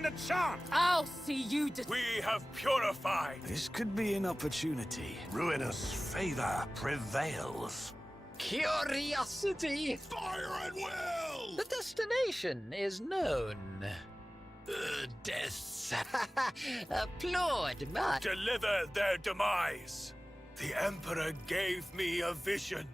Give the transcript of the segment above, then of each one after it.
stand a chance! I'll see you We have purified! This could be an opportunity. Ruinous favor prevails. Curiosity! Fire at will! The destination is known. Death. Applaud my... Deliver their demise! The Emperor gave me a vision.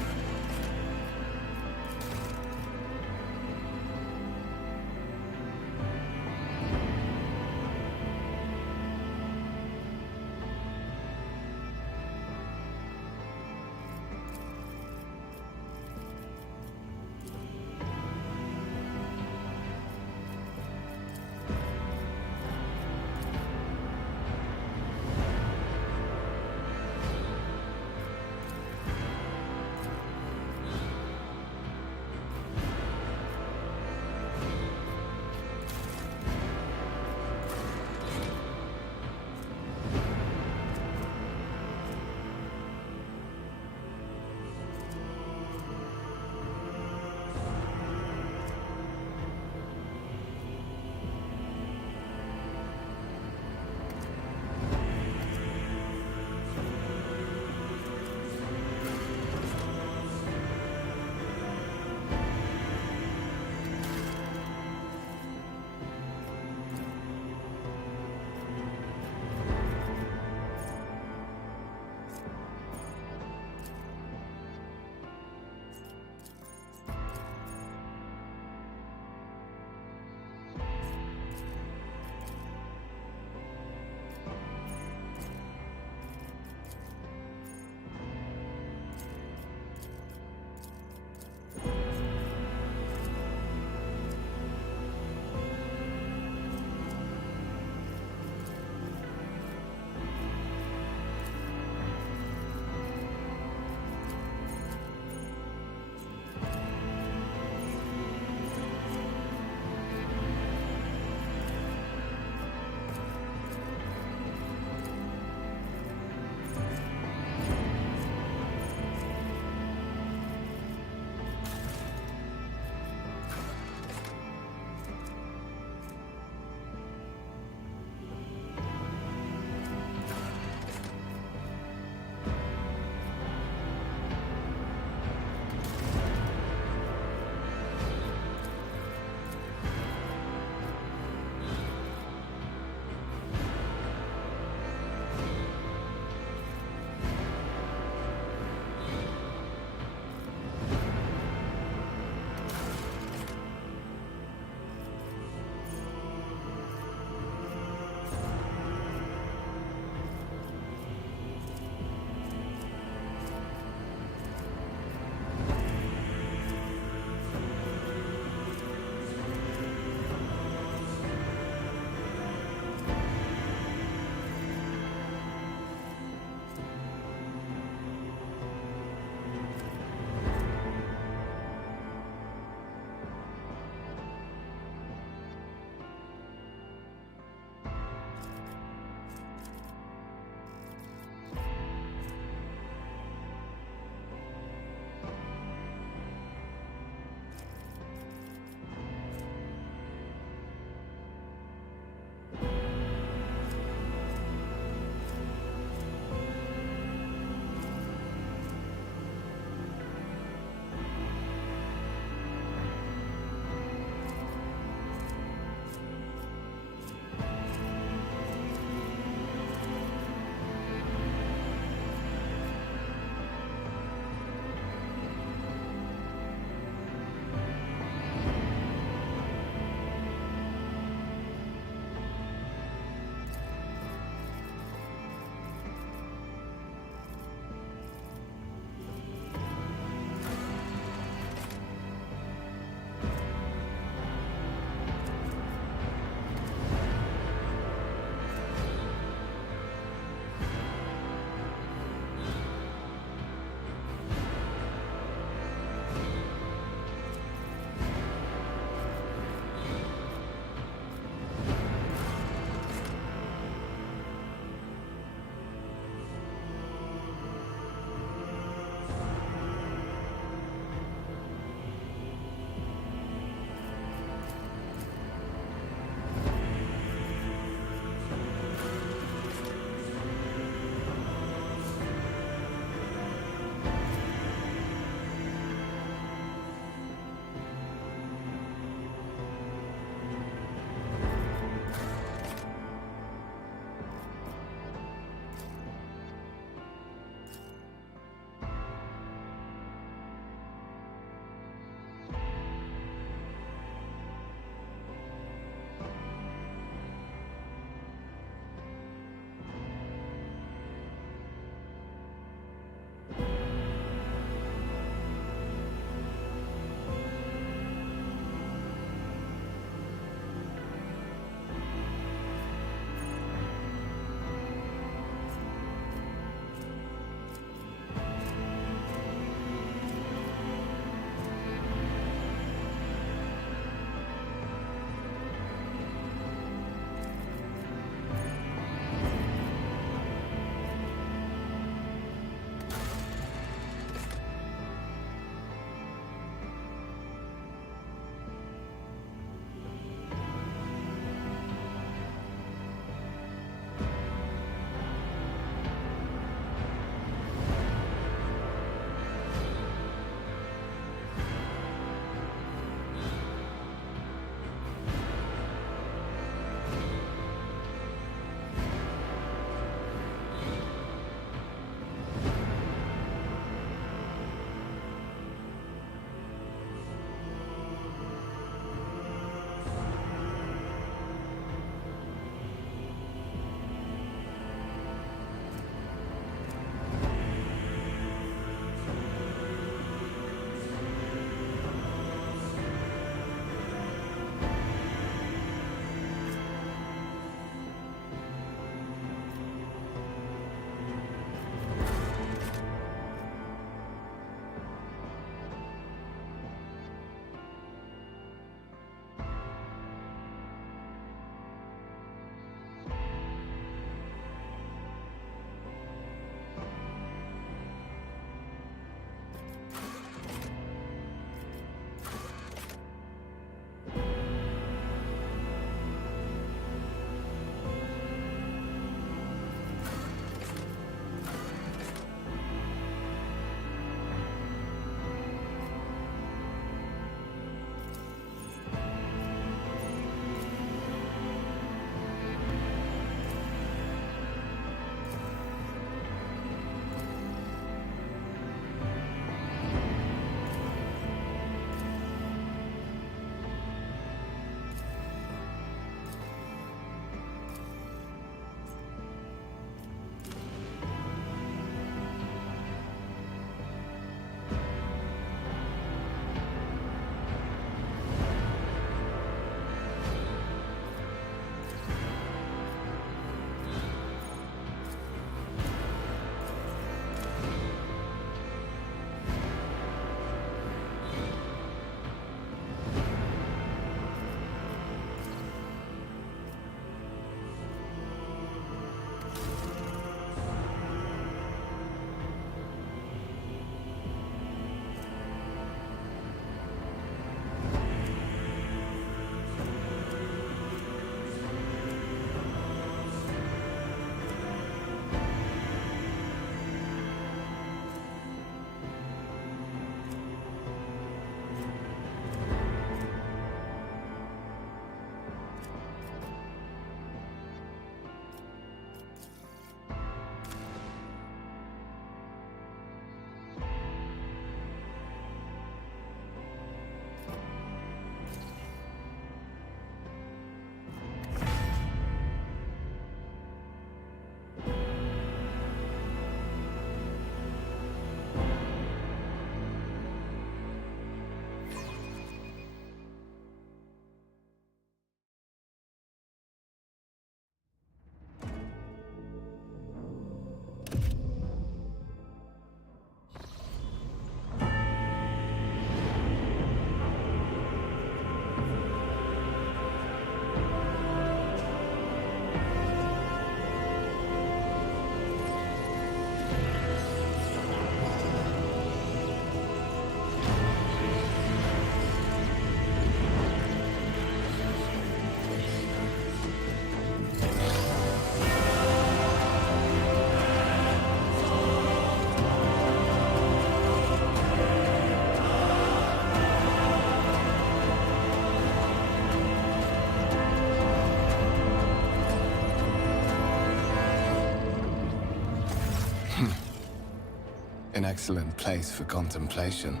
An excellent place for contemplation.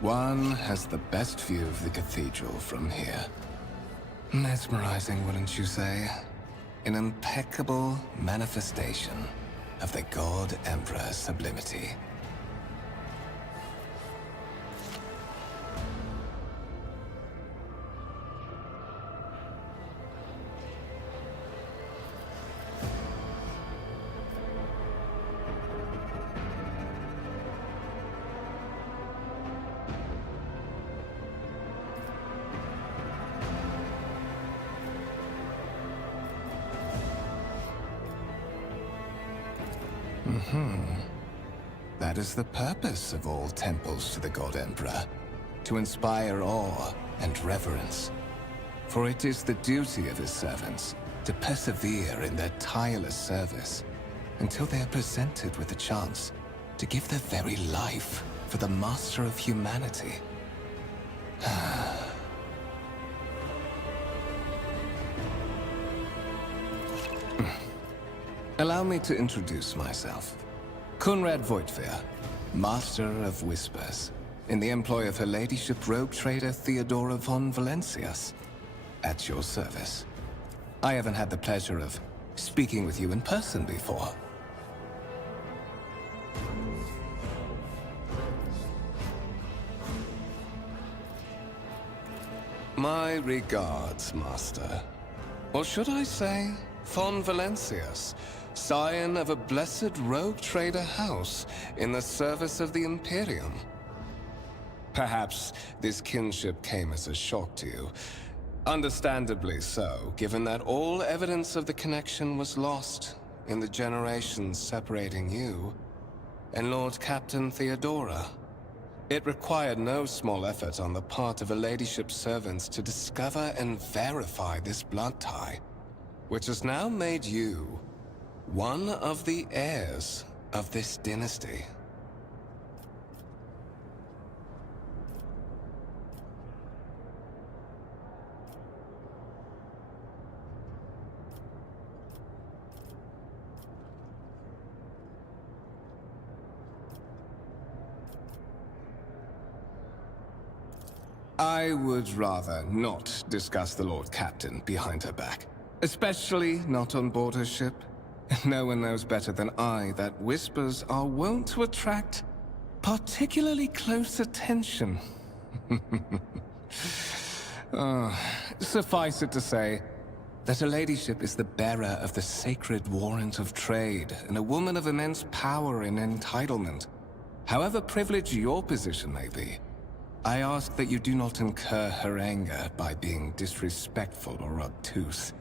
One has the best view of the cathedral from here. Mesmerizing, wouldn't you say? An impeccable manifestation of the God Emperor's sublimity. That is the purpose of all temples to the God Emperor, to inspire awe and reverence. For it is the duty of his servants to persevere in their tireless service until they are presented with a chance to give their very life for the master of humanity. Allow me to introduce myself. Kunrad Voigtveer, Master of Whispers, in the employ of Her Ladyship rogue trader Theodora von Valencias. At your service. I haven't had the pleasure of speaking with you in person before. My regards, Master. Or should I say, von Valencias, scion of a blessed rogue trader house in the service of the Imperium. Perhaps this kinship came as a shock to you. Understandably so, given that all evidence of the connection was lost in the generations separating you and Lord Captain Theodora. It required no small effort on the part of Her Ladyship's servants to discover and verify this blood tie, which has now made you one of the heirs of this dynasty. I would rather not discuss the Lord Captain behind her back. Especially not on board her ship. No one knows better than I that whispers are wont to attract particularly close attention. Suffice it to say that Her Ladyship is the bearer of the sacred warrant of trade and a woman of immense power and entitlement. However privileged your position may be, I ask that you do not incur her anger by being disrespectful or obtuse.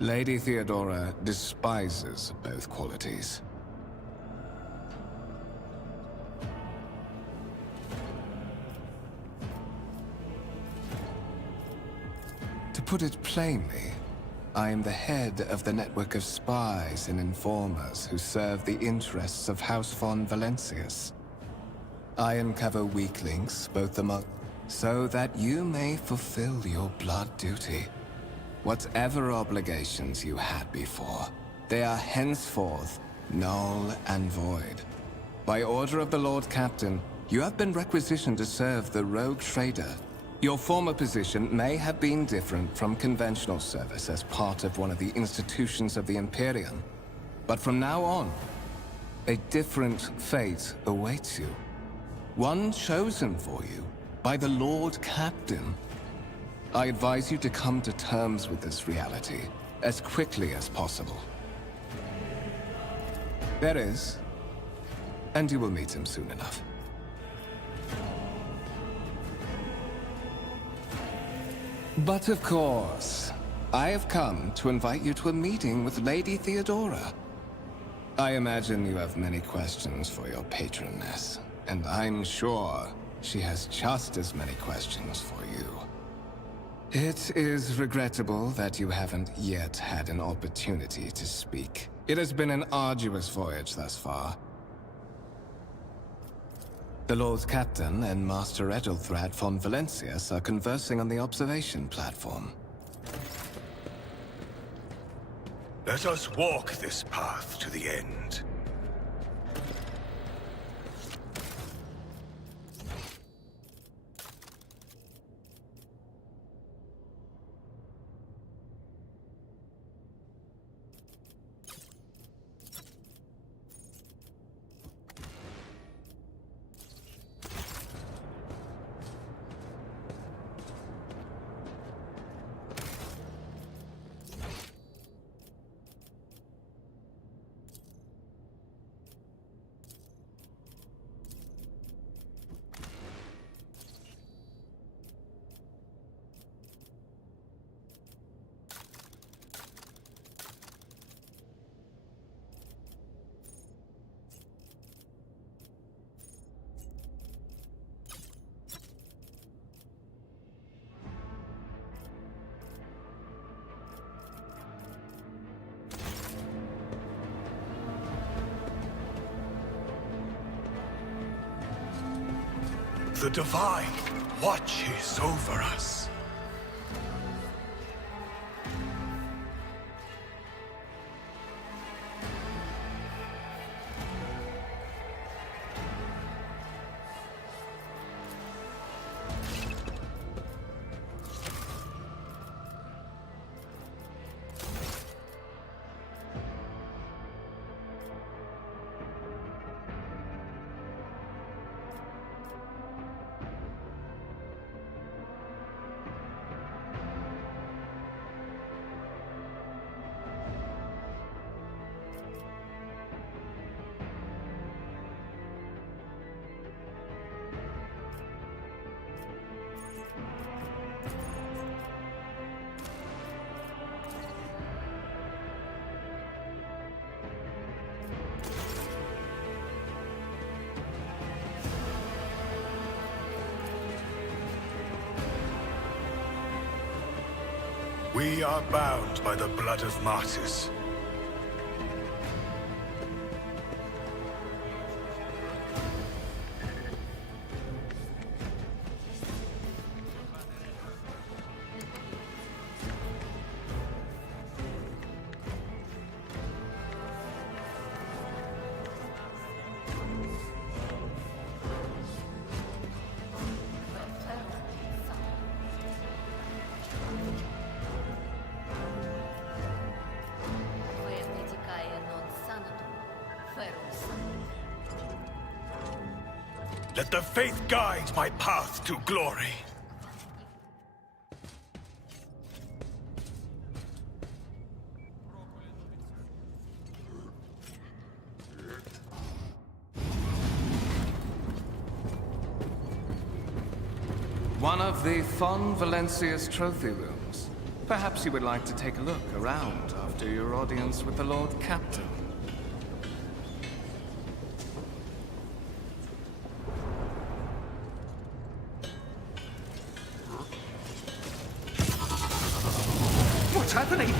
Lady Theodora despises both qualities. To put it plainly, I am the head of the network of spies and informers who serve the interests of House von Valencias. I uncover weak links, both among, so that you may fulfill your blood duty. Whatever obligations you had before, they are henceforth null and void. By order of the Lord Captain, you have been requisitioned to serve the rogue trader. Your former position may have been different from conventional service as part of one of the institutions of the Imperium. But from now on, a different fate awaits you. One chosen for you by the Lord Captain. I advise you to come to terms with this reality as quickly as possible. There is, and you will meet him soon enough. But of course, I have come to invite you to a meeting with Lady Theodora. I imagine you have many questions for your patroness, and I'm sure she has just as many questions for you. It is regrettable that you haven't yet had an opportunity to speak. It has been an arduous voyage thus far. The Lord Captain and Master Ethelthrad von Valencias are conversing on the observation platform. Let us walk this path to the end. The Divine watches over us. We are bound by the blood of martyrs. Let the faith guide my path to glory. One of the Fon Valencia's trophy rooms. Perhaps you would like to take a look around after your audience with the Lord Captain. What's happening?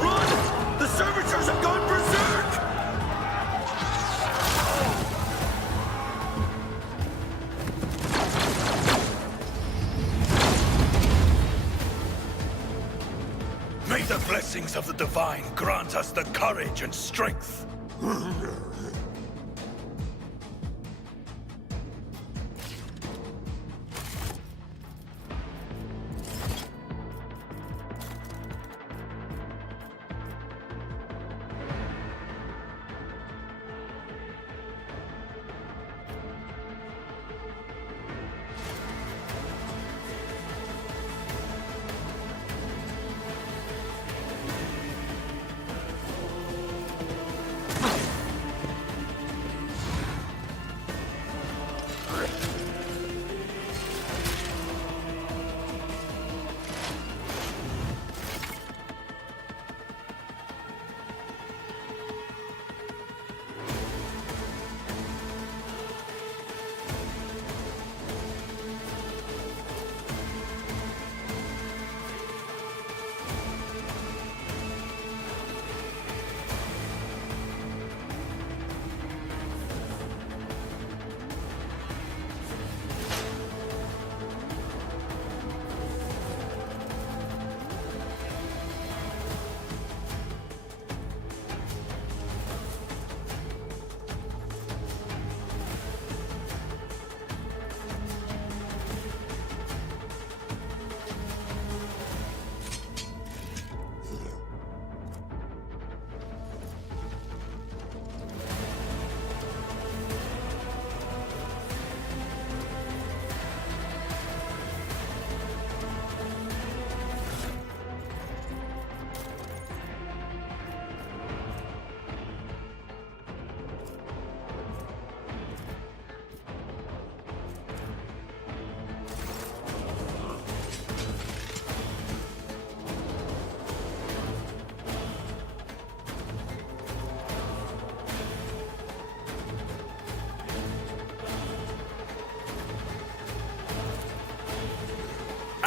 Run! The servitors have gone berserk! May the blessings of the Divine grant us the courage and strength.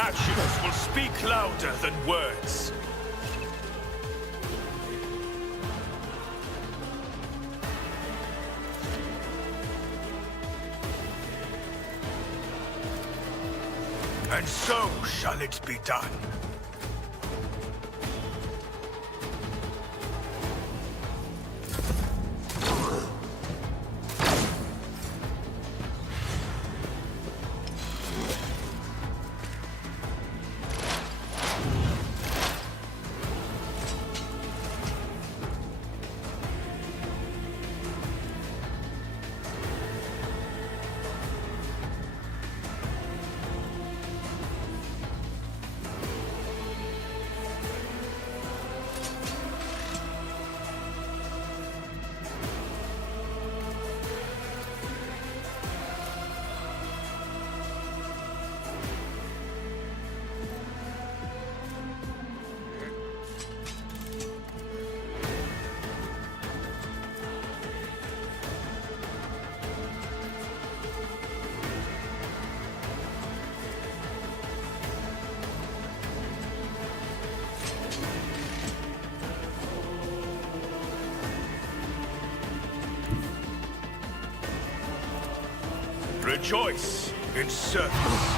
Actions will speak louder than words. And so shall it be done. Rejoice in service.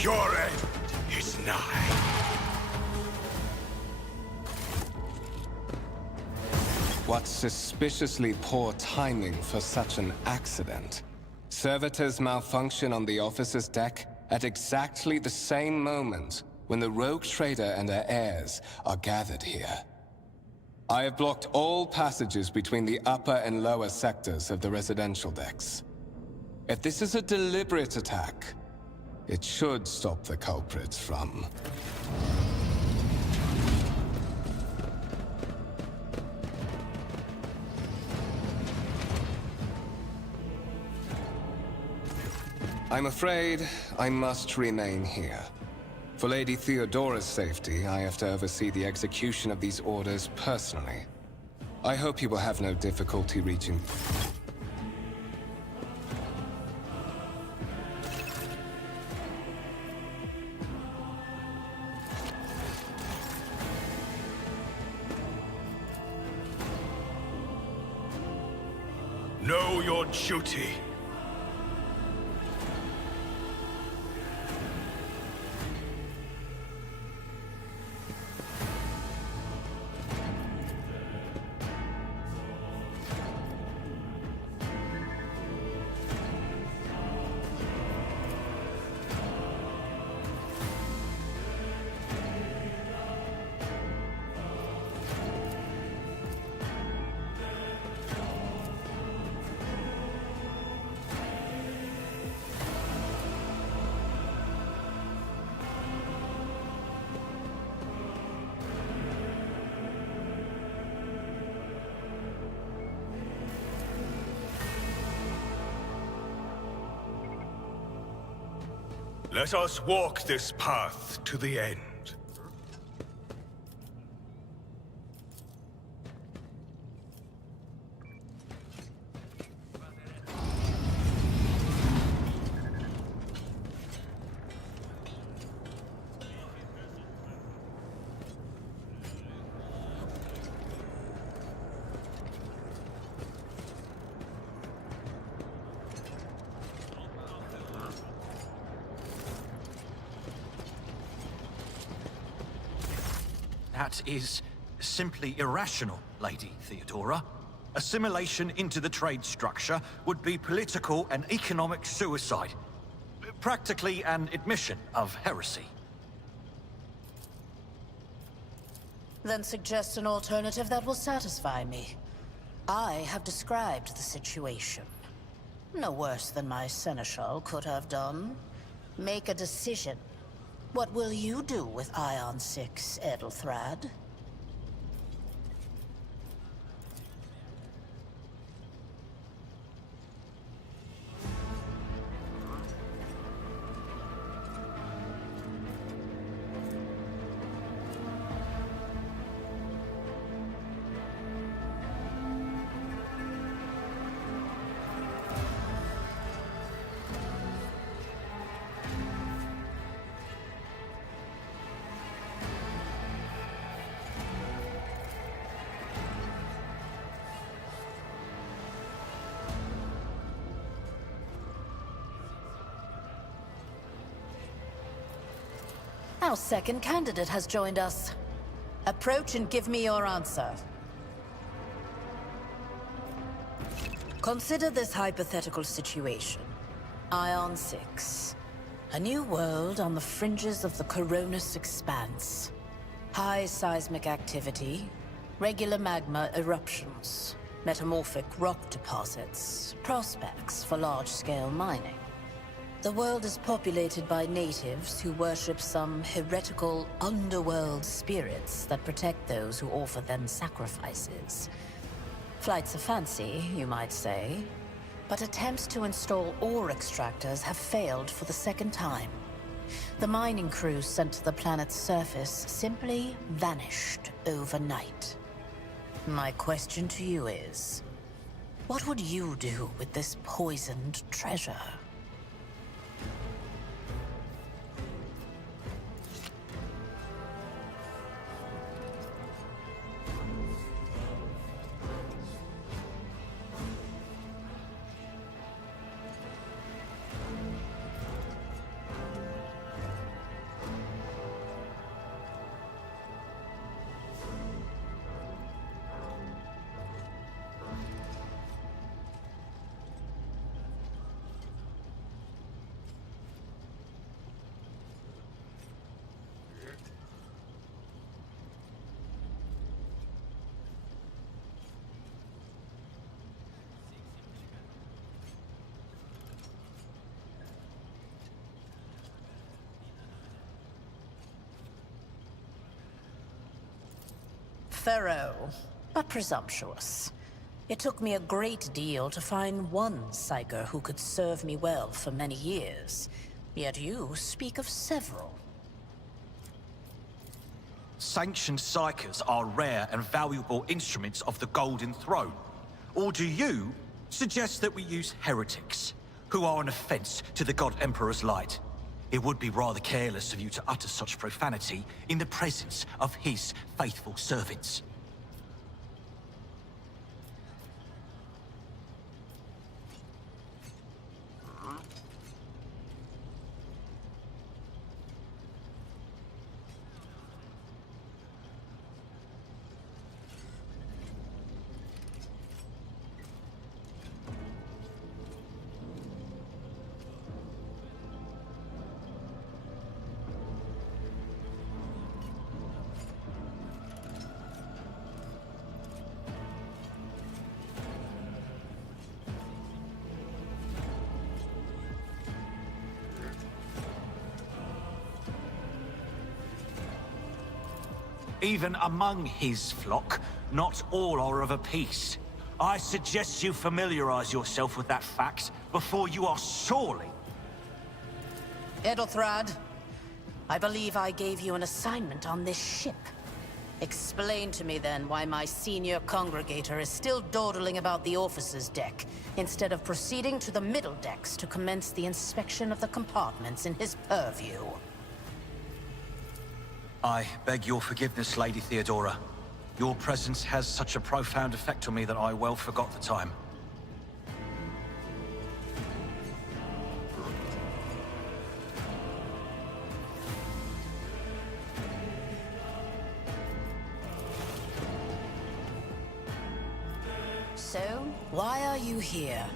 Your end is nigh. What suspiciously poor timing for such an accident. Servitors malfunction on the officer's deck at exactly the same moment when the rogue trader and her heirs are gathered here. I have blocked all passages between the upper and lower sectors of the residential decks. If this is a deliberate attack, it should stop the culprits from... I'm afraid I must remain here. For Lady Theodora's safety, I have to oversee the execution of these orders personally. I hope you will have no difficulty reaching... Know your duty. Let us walk this path to the end. That is simply irrational, Lady Theodora. Assimilation into the trade structure would be political and economic suicide. Practically an admission of heresy. Then suggest an alternative that will satisfy me. I have described the situation. No worse than my seneschal could have done. Make a decision. What will you do with Ion 6, Edelthrad? Our second candidate has joined us. Approach and give me your answer. Consider this hypothetical situation. Ion 6. A new world on the fringes of the Coronis expanse. High seismic activity, regular magma eruptions, metamorphic rock deposits, prospects for large-scale mining. The world is populated by natives who worship some heretical underworld spirits that protect those who offer them sacrifices. Flights of fancy, you might say, but attempts to install ore extractors have failed for the second time. The mining crews sent to the planet's surface simply vanished overnight. My question to you is, what would you do with this poisoned treasure? Thorough, but presumptuous. It took me a great deal to find one psyker who could serve me well for many years. Yet you speak of several. Sanctioned psykers are rare and valuable instruments of the Golden Throne. Or do you suggest that we use heretics, who are an offense to the God Emperor's light? It would be rather careless of you to utter such profanity in the presence of his faithful servants. Even among his flock, not all are of a piece. I suggest you familiarize yourself with that fact before you are sorely... Edelthrad, I believe I gave you an assignment on this ship. Explain to me then why my senior congregator is still dawdling about the officer's deck, instead of proceeding to the middle decks to commence the inspection of the compartments in his purview. I beg your forgiveness, Lady Theodora. Your presence has such a profound effect on me that I well forgot the time. So, why are you here?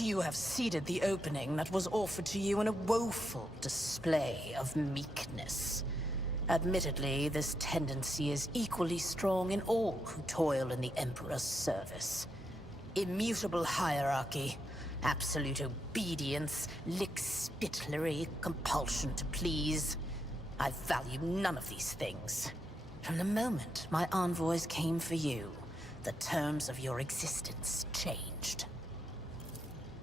You have seeded the opening that was offered to you in a woeful display of meekness. Admittedly, this tendency is equally strong in all who toil in the Emperor's service. Immutable hierarchy, absolute obedience, lickspittlery, compulsion to please. I value none of these things. From the moment my envoys came for you, the terms of your existence changed.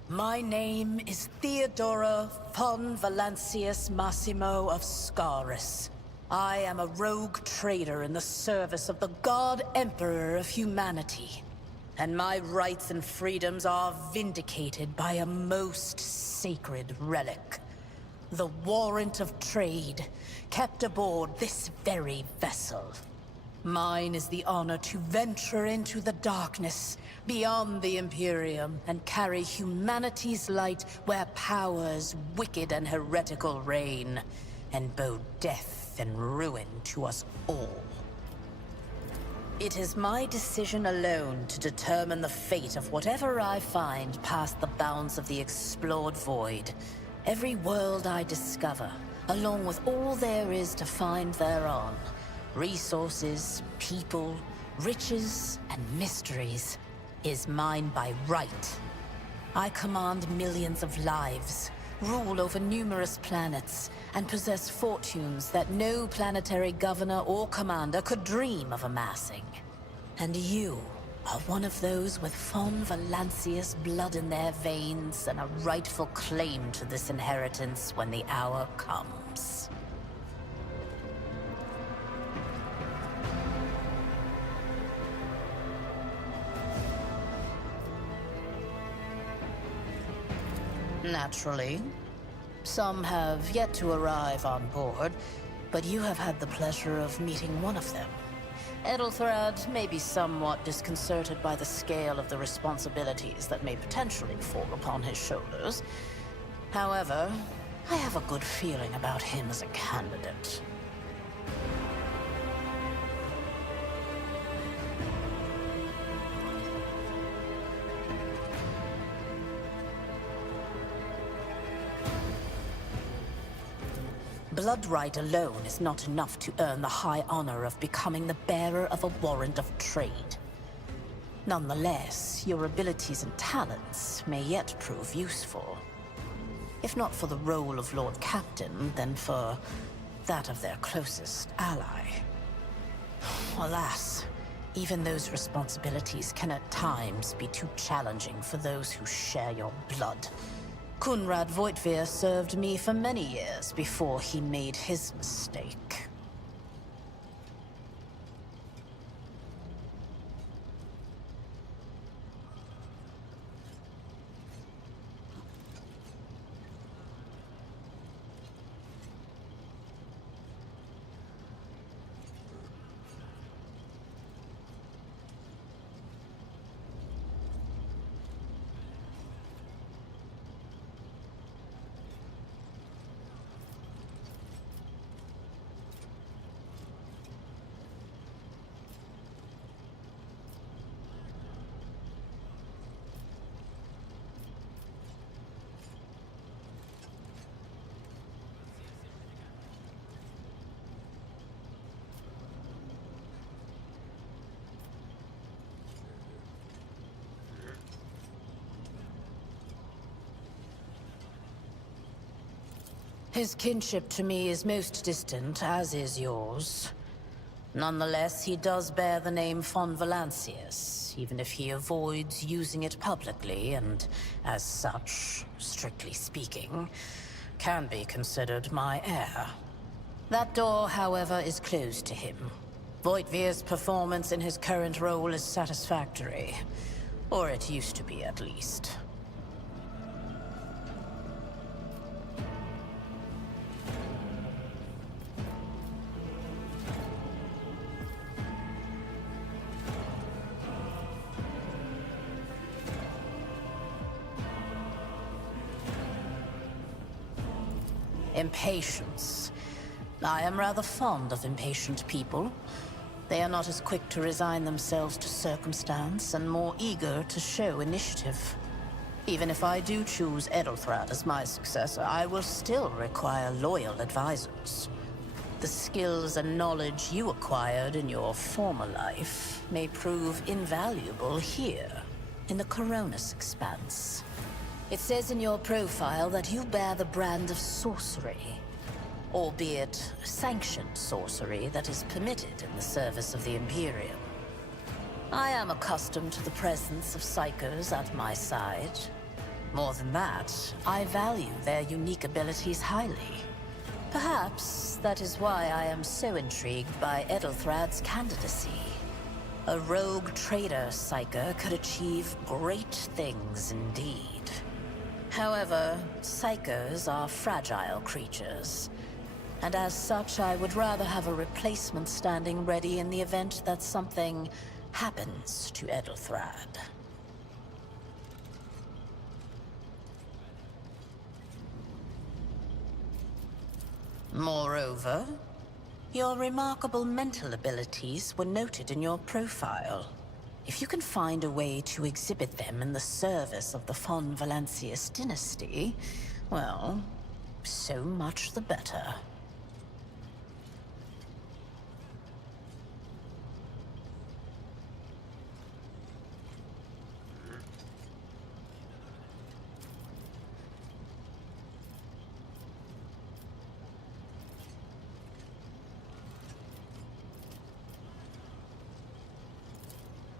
My name is Theodora von Valancius Massimo of Scaris. I am a rogue trader in the service of the God Emperor of humanity. And my rights and freedoms are vindicated by a most sacred relic. The warrant of trade, kept aboard this very vessel. Mine is the honor to venture into the darkness, beyond the Imperium, and carry humanity's light where powers wicked and heretical reign, and bow death and ruin to us all. It is my decision alone to determine the fate of whatever I find past the bounds of the explored void. Every world I discover, along with all there is to find thereon. Resources, people, riches, and mysteries is mine by right. I command millions of lives, rule over numerous planets, and possess fortunes that no planetary governor or commander could dream of amassing. And you are one of those with von Valancius blood in their veins and a rightful claim to this inheritance when the hour comes. Naturally. Some have yet to arrive on board, but you have had the pleasure of meeting one of them. Edelthrad may be somewhat disconcerted by the scale of the responsibilities that may potentially fall upon his shoulders. However, I have a good feeling about him as a candidate. Bloodright alone is not enough to earn the high honor of becoming the bearer of a warrant of trade. Nonetheless, your abilities and talents may yet prove useful. If not for the role of Lord Captain, then for that of their closest ally. Alas, even those responsibilities can at times be too challenging for those who share your blood. Kunrad Voitvir served me for many years before he made his mistake. His kinship to me is most distant, as is yours. Nonetheless, he does bear the name von Valancius, even if he avoids using it publicly, and as such, strictly speaking, can be considered my heir. That door, however, is closed to him. Voitvir's performance in his current role is satisfactory. Or it used to be, at least. Impatience. I am rather fond of impatient people. They are not as quick to resign themselves to circumstance and more eager to show initiative. Even if I do choose Edelthrad as my successor, I will still require loyal advisors. The skills and knowledge you acquired in your former life may prove invaluable here, in the Coronis Expanse. It says in your profile that you bear the brand of sorcery, albeit sanctioned sorcery that is permitted in the service of the Imperium. I am accustomed to the presence of psychos at my side. More than that, I value their unique abilities highly. Perhaps that is why I am so intrigued by Edelthrad's candidacy. A rogue trader psyker could achieve great things indeed. However, psychos are fragile creatures, and as such I would rather have a replacement standing ready in the event that something happens to Edelthrad. Moreover, your remarkable mental abilities were noted in your profile. If you can find a way to exhibit them in the service of the von Valancius dynasty, well, so much the better.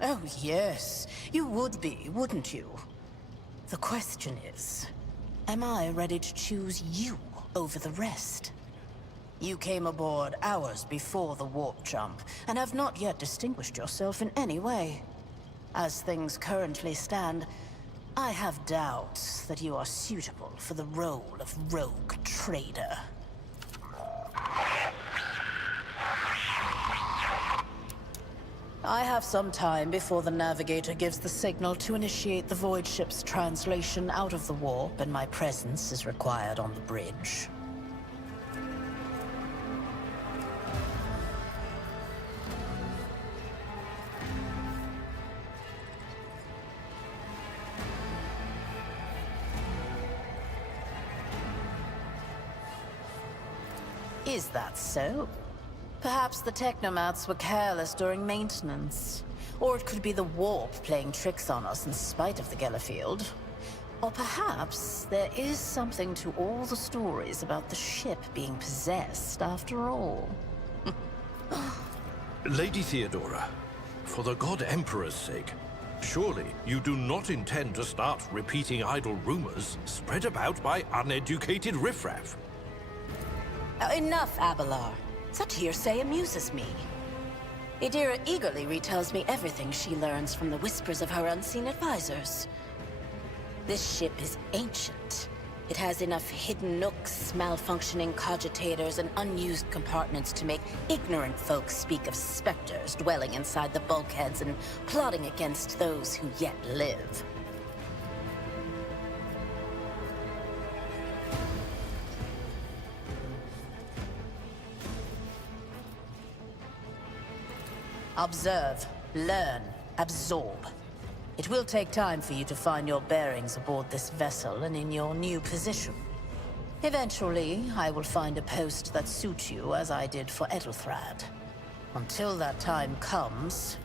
Oh, yes. You would be, wouldn't you? The question is, am I ready to choose you over the rest? You came aboard hours before the warp jump, and have not yet distinguished yourself in any way. As things currently stand, I have doubts that you are suitable for the role of rogue trader. I have some time before the Navigator gives the signal to initiate the Void Ship's translation out of the warp, and my presence is required on the bridge. Is that so? Perhaps the Technomats were careless during maintenance. Or it could be the warp playing tricks on us in spite of the Gellerfield. Or perhaps there is something to all the stories about the ship being possessed after all. Lady Theodora, for the God Emperor's sake, surely you do not intend to start repeating idle rumors spread about by uneducated riffraff. Enough, Abelard. Such hearsay amuses me. Idira eagerly retells me everything she learns from the whispers of her unseen advisors. This ship is ancient. It has enough hidden nooks, malfunctioning cogitators, and unused compartments to make ignorant folks speak of specters dwelling inside the bulkheads and plotting against those who yet live. Observe, learn, absorb. It will take time for you to find your bearings aboard this vessel and in your new position. Eventually, I will find a post that suits you as I did for Edelthrad. Until that time comes,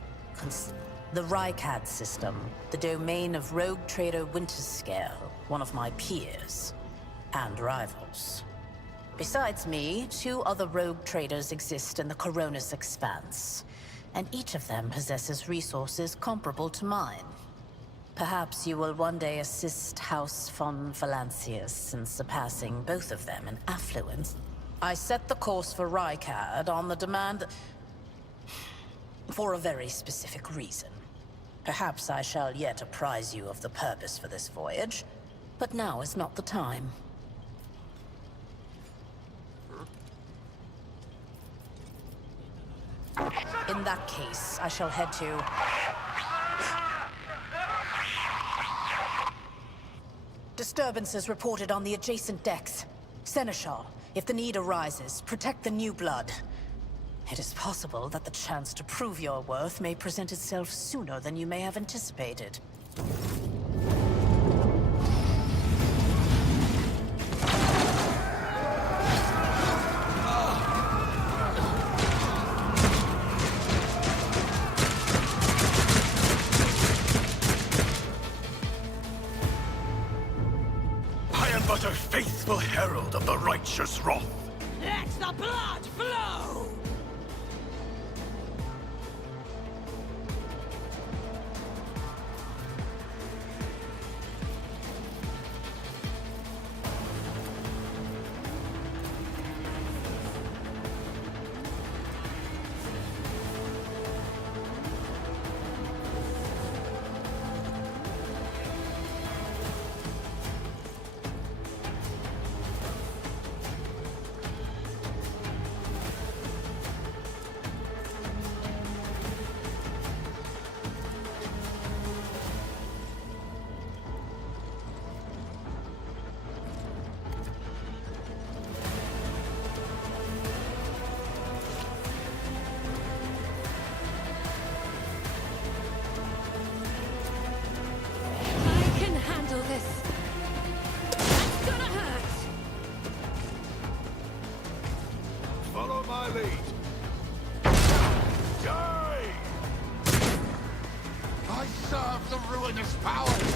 the Rykad system, the domain of rogue trader Winterscale, one of my peers, and rivals. Besides me, 2 other rogue traders exist in the Coronis Expanse, and each of them possesses resources comparable to mine. Perhaps you will one day assist House von Valancius in surpassing both of them in affluence. I set the course for Rykad on the demand for a very specific reason. Perhaps I shall yet apprise you of the purpose for this voyage, but now is not the time. In that case, I shall head to... Disturbances reported on the adjacent decks. Seneschal, If the need arises, protect the new blood. It is possible that the chance to prove your worth may present itself sooner than you may have anticipated. I am but a faithful herald of the righteous wrath. Let the blood flow! I can handle this. That's gonna hurt. Follow my lead. Die! I serve the ruinous powers!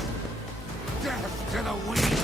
Death to the weak!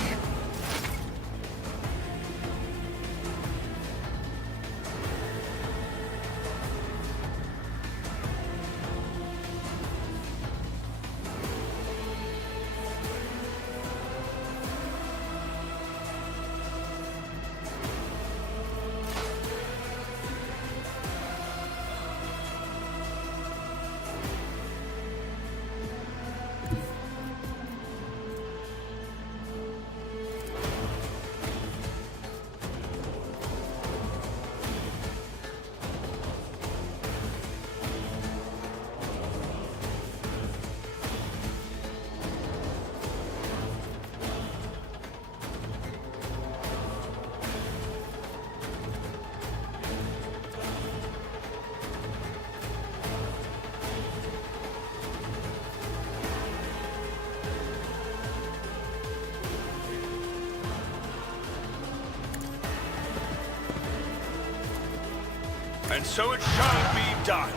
And so it shall be done.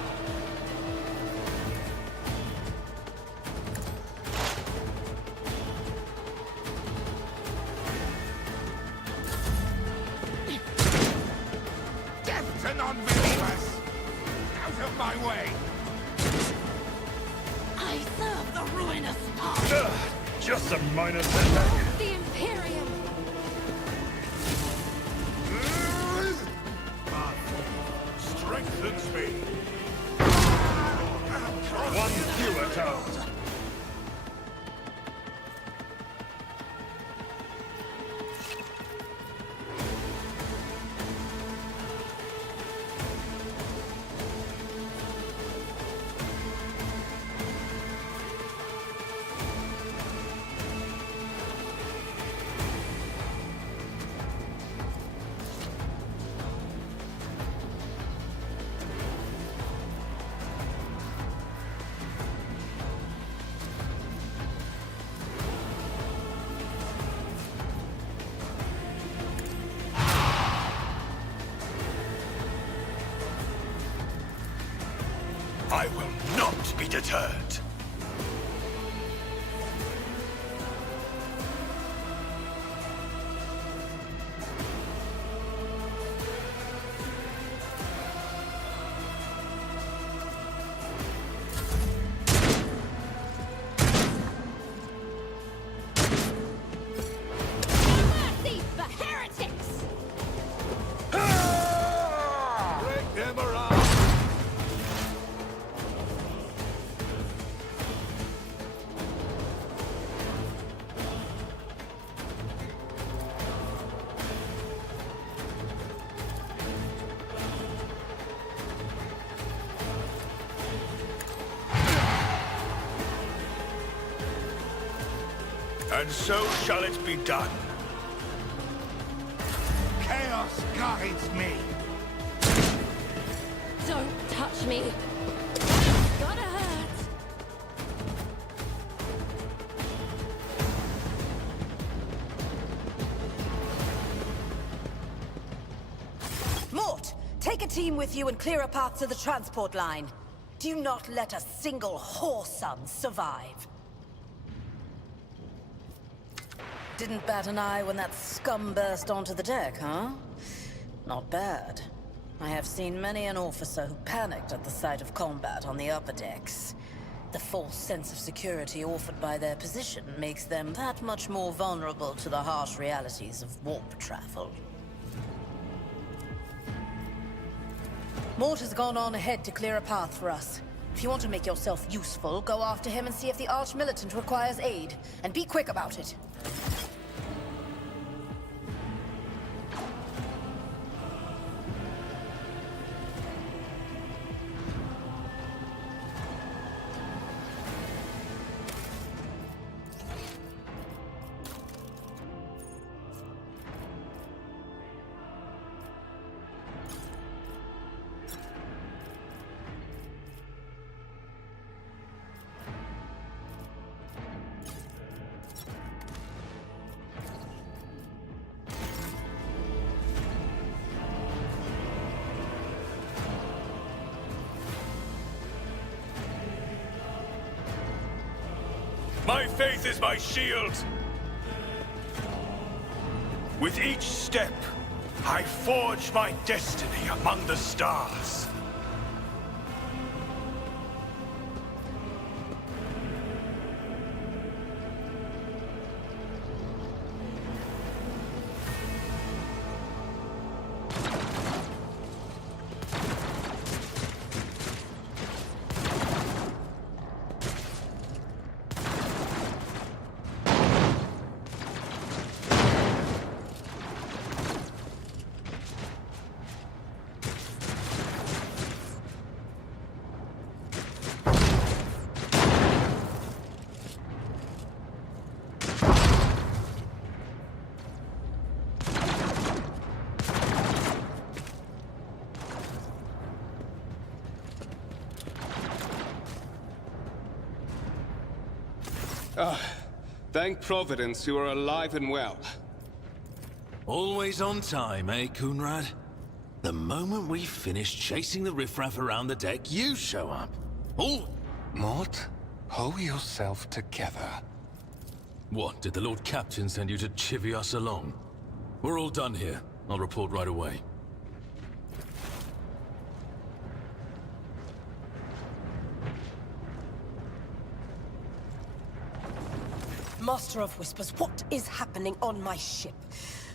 Death to non-believers! Out of my way! I serve the ruinous powers! Just a minor setback. The Imperium. Strengthens me. One fewer town. I will not be deterred. Mercy for heretics. Break them around. And so shall it be done. Chaos me. Don't touch me. It's gonna hurt. Mort, take a team with you and clear a path to the transport line. Do not let a single whoreson survive. Didn't bat an eye when that scum burst onto the deck, huh? Not bad. I have seen many an officer who panicked at the sight of combat on the upper decks. The false sense of security offered by their position makes them that much more vulnerable to the harsh realities of warp travel. Mort has gone on ahead to clear a path for us. If you want to make yourself useful, go after him and see if the Arch-Militant requires aid. And be quick about it. My faith is my shield. With each step, I forge my destiny among the stars. Thank Providence you are alive and well. Always on time, eh, Coonrad? The moment we finish chasing the riffraff around the deck, you show up. Oh! Mort, pull yourself together. What, did the Lord Captain send you to chivvy us along? We're all done here. I'll report right away. Master of Whispers, what is happening on my ship?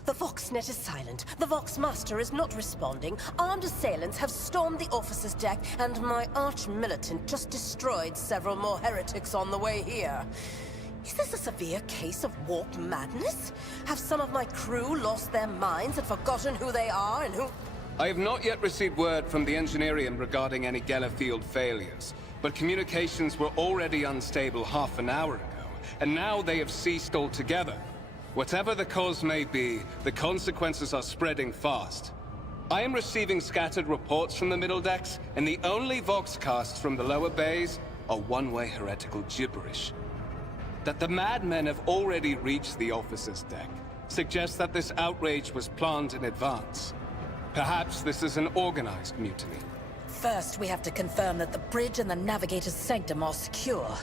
The Voxnet is silent. The Voxmaster is not responding. Armed assailants have stormed the officer's deck, and my arch-militant just destroyed several more heretics on the way here. Is this a severe case of warp madness? Have some of my crew lost their minds and forgotten who they are and who... I have not yet received word from the Engineerium regarding any Gellerfield failures, but communications were already unstable half an hour ago, and now they have ceased altogether. Whatever the cause may be, the consequences are spreading fast. I am receiving scattered reports from the middle decks, and the only Voxcasts from the lower bays are one-way heretical gibberish. That the madmen have already reached the officer's deck suggests that this outrage was planned in advance. Perhaps this is an organized mutiny. First, we have to confirm that the bridge and the Navigator's Sanctum are secure.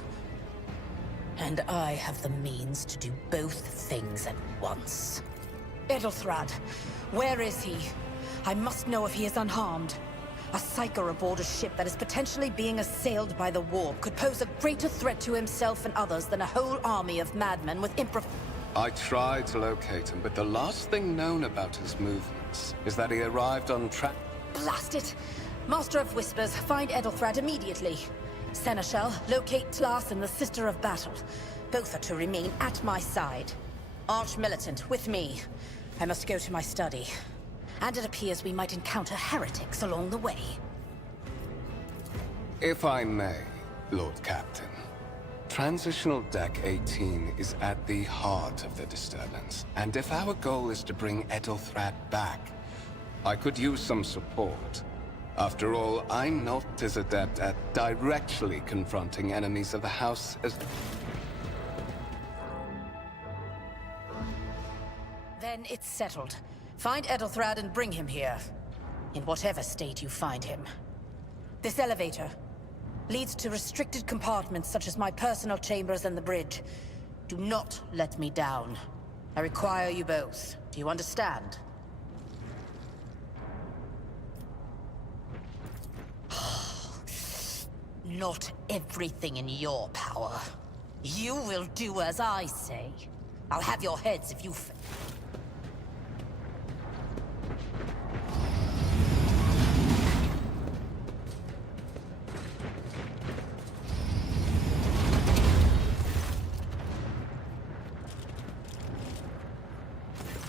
And I have the means to do both things at once. Edelthrad, where is he? I must know if he is unharmed. A psyker aboard a ship that is potentially being assailed by the warp could pose a greater threat to himself and others than a whole army of madmen with I tried to locate him, but the last thing known about his movements is that he arrived on track. Blast it! Master of Whispers, find Edelthrad immediately. Seneschal, locate Tlas and the Sister of Battle. Both are to remain at my side. Arch-Militant, with me. I must go to my study. And it appears we might encounter heretics along the way. If I may, Lord Captain. Transitional Deck 18 is at the heart of the disturbance, and if our goal is to bring Edelthrad back, I could use some support. After all, I'm not as adept at directly confronting enemies of the House as... Then it's settled. Find Edelthrad and bring him here. In whatever state you find him. This elevator leads to restricted compartments such as my personal chambers and the bridge. Do not let me down. I require you both. Do you understand? Not everything in your power. You will do as I say. I'll have your heads if you fail.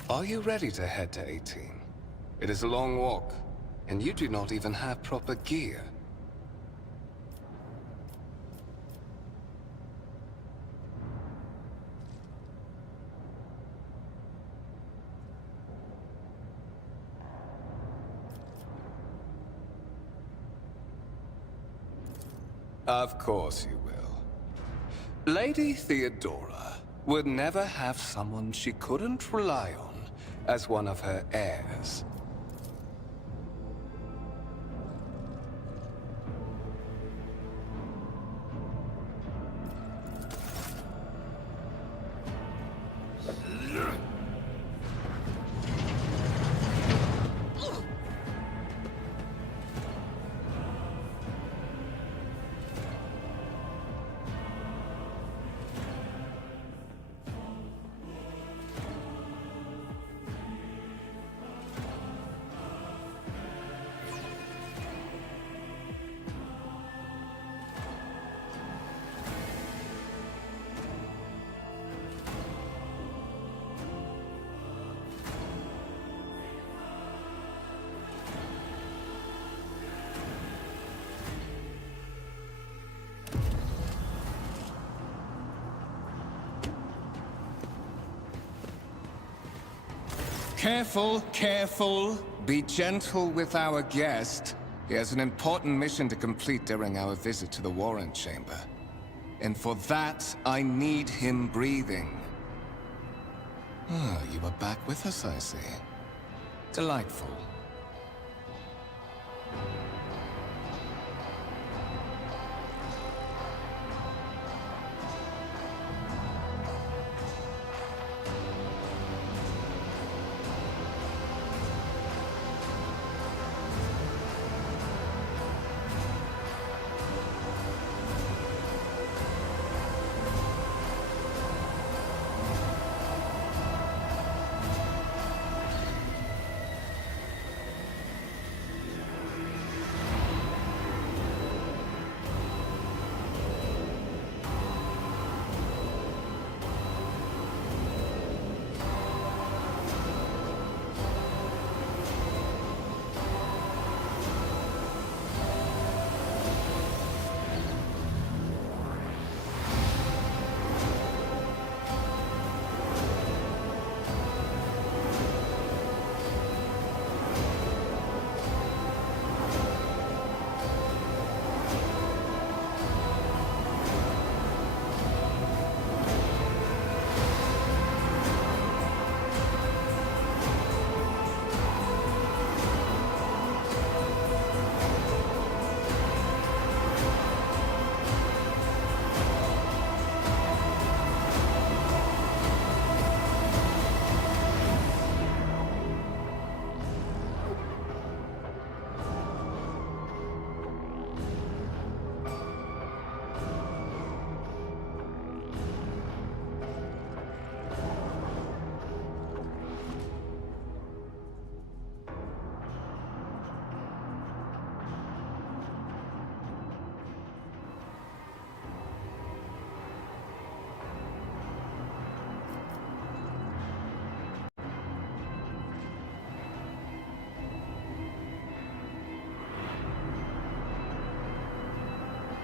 Are you ready to head to 18? It is a long walk, and you do not even have proper gear. Of course you will. Lady Theodora would never have someone she couldn't rely on as one of her heirs. Careful, careful. Be gentle with our guest. He has an important mission to complete during our visit to the Warrant Chamber. And for that, I need him breathing. Ah, you are back with us, I see. Delightful.